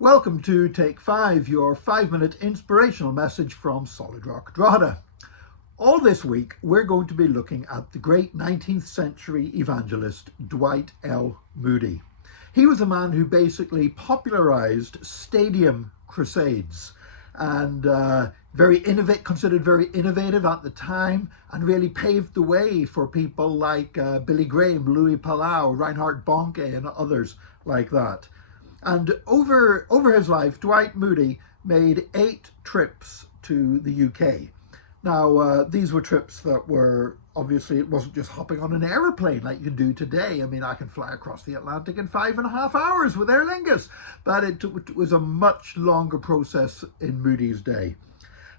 Welcome to Take 5, your 5-minute inspirational message from Solid Rock Drogheda. All this week, we're going to be looking at the great 19th century evangelist, Dwight Moody. He was a man who basically popularized stadium crusades and considered very innovative at the time, and really paved the way for people like Billy Graham, Louis Palau, Reinhard Bonnke, and others like that. And over his life, Dwight Moody made 8 trips to the UK. Now, these were trips that were, obviously, it wasn't just hopping on an aeroplane like you can do today. I mean, I can fly across the Atlantic in 5.5 hours with Aer Lingus, but it was a much longer process in Moody's day.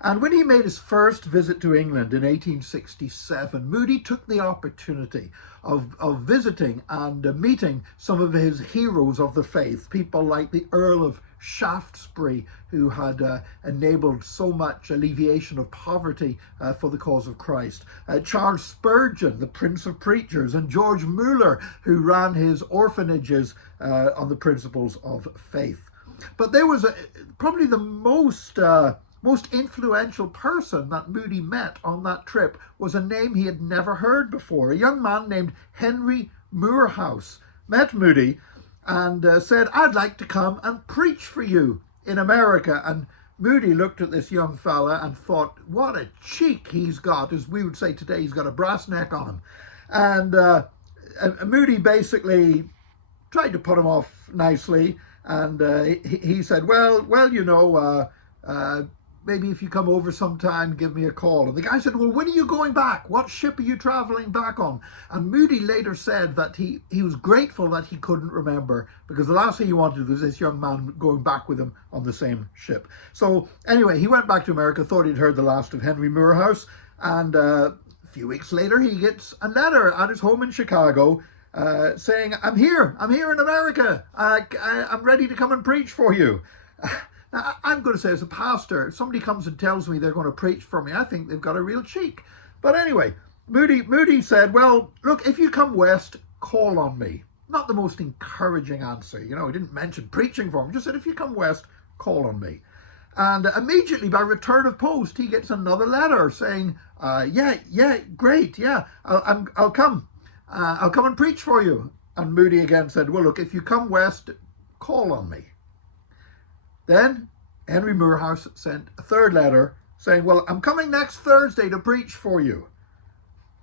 And when he made his first visit to England in 1867, Moody took the opportunity of visiting and meeting some of his heroes of the faith, people like the Earl of Shaftesbury, who had enabled so much alleviation of poverty for the cause of Christ, Charles Spurgeon, the Prince of Preachers, and George Muller, who ran his orphanages on the principles of faith. But there was probably the most influential person that Moody met on that trip was a name he had never heard before. A young man named Henry Moorhouse met Moody and said, "I'd like to come and preach for you in America." And Moody looked at this young fella and thought, what a cheek he's got. As we would say today, he's got a brass neck on him. And Moody basically tried to put him off nicely. And he said, well, you know, maybe if you come over sometime, give me a call. And the guy said, well, when are you going back? What ship are you traveling back on? And Moody later said that he was grateful that he couldn't remember, because the last thing he wanted was this young man going back with him on the same ship. So anyway, he went back to America, thought he'd heard the last of Henry Moorhouse. And a few weeks later, he gets a letter at his home in Chicago saying, I'm here in America. I'm ready to come and preach for you. Now, I'm going to say, as a pastor, if somebody comes and tells me they're going to preach for me, I think they've got a real cheek. But anyway, Moody said, well, look, if you come west, call on me. Not the most encouraging answer. You know, he didn't mention preaching for him. Just said, if you come west, call on me. And immediately, by return of post, he gets another letter saying, yeah, great, yeah, I'll come. I'll come and preach for you. And Moody again said, well, look, if you come west, call on me. Then Henry Moorhouse sent a third letter saying, well, I'm coming next Thursday to preach for you.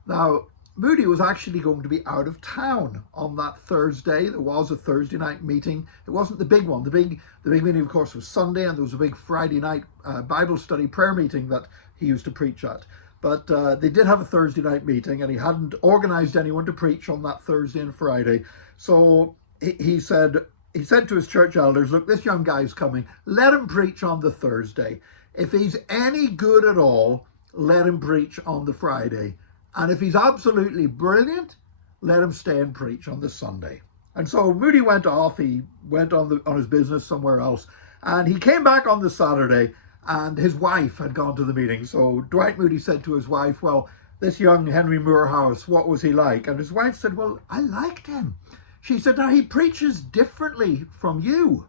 Now, Moody was actually going to be out of town on that Thursday. There was a Thursday night meeting. It wasn't the big one. The big meeting, of course, was Sunday, and there was a big Friday night Bible study prayer meeting that he used to preach at. But they did have a Thursday night meeting, and he hadn't organized anyone to preach on that Thursday and Friday. So he said to his church elders, look, this young guy's coming. Let him preach on the Thursday. If he's any good at all, let him preach on the Friday. And if he's absolutely brilliant, let him stay and preach on the Sunday. And so Moody went off. He went on his business somewhere else. And he came back on the Saturday, and his wife had gone to the meeting. So Dwight Moody said to his wife, well, this young Henry Moorhouse, what was he like? And his wife said, well, I liked him. She said, now he preaches differently from you.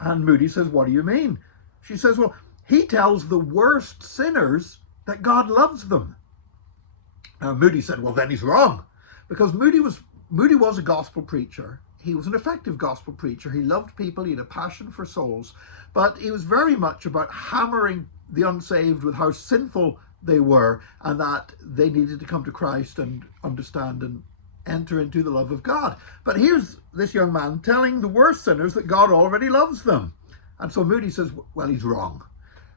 And Moody says, what do you mean? She says, well, he tells the worst sinners that God loves them. Moody said, well, then he's wrong. Because Moody was a gospel preacher. He was an effective gospel preacher. He loved people. He had a passion for souls. But he was very much about hammering the unsaved with how sinful they were, and that they needed to come to Christ and understand and enter into the love of God. But here's this young man telling the worst sinners that God already loves them. And so Moody says, well, he's wrong.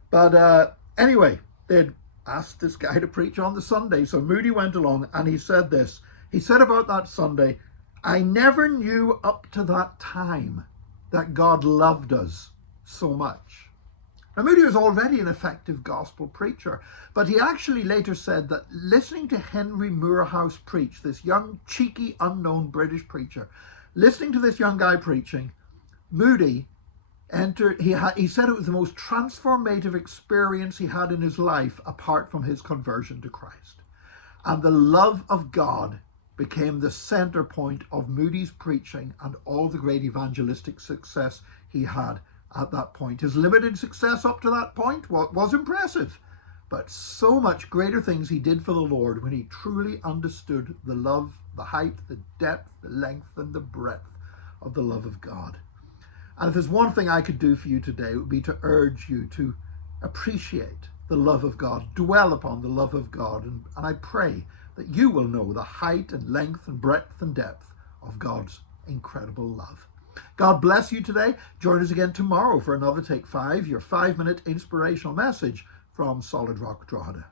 But anyway, they'd asked this guy to preach on the Sunday. So Moody went along, and he said this. He said about that Sunday, I never knew up to that time that God loved us so much. Now, Moody was already an effective gospel preacher, but he actually later said that listening to Henry Moorhouse preach, this young, cheeky, unknown British preacher, listening to this young guy preaching, Moody he said it was the most transformative experience he had in his life apart from his conversion to Christ. And the love of God became the center point of Moody's preaching and all the great evangelistic success he had at that point. His limited success up to that point was impressive, but so much greater things he did for the Lord when he truly understood the love, the height, the depth, the length, and the breadth of the love of God. And if there's one thing I could do for you today, it would be to urge you to appreciate the love of God, dwell upon the love of God, and I pray that you will know the height and length and breadth and depth of God's incredible love. God bless you today. Join us again tomorrow for another Take 5, your 5-minute inspirational message from Solid Rock Drogheda.